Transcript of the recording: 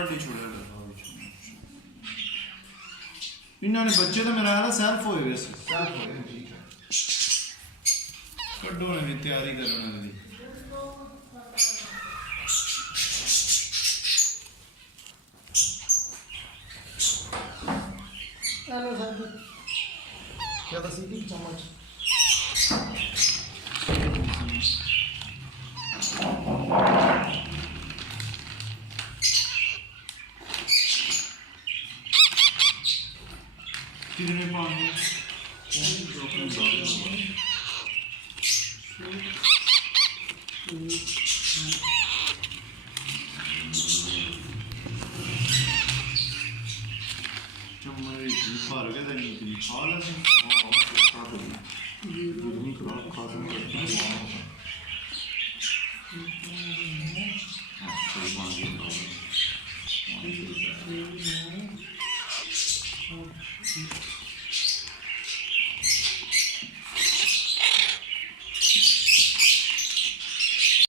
ਕੱਢ ਹੀ ਛੋੜਿਆ ਲਗਾ ਵਿੱਚ ਇਹਨਾਂ ਨੇ ਬੱਚੇ ਤਾਂ ਮੇਰਾ ਆਦਾ ਸੈਲਫ ਹੋਏ ਵੇ ਸੀ ਸੈਲਫ ਹੋ ਗਏ ਠੀਕ ਹੈ ਕੱਢੋ ਨੇ ਵੀ ਤਿਆਰੀ ਕਰਨ ਵਾਲੀ हेलो सर क्या था सीधी चम्मच कितने पानी भर के नहीं खा लेते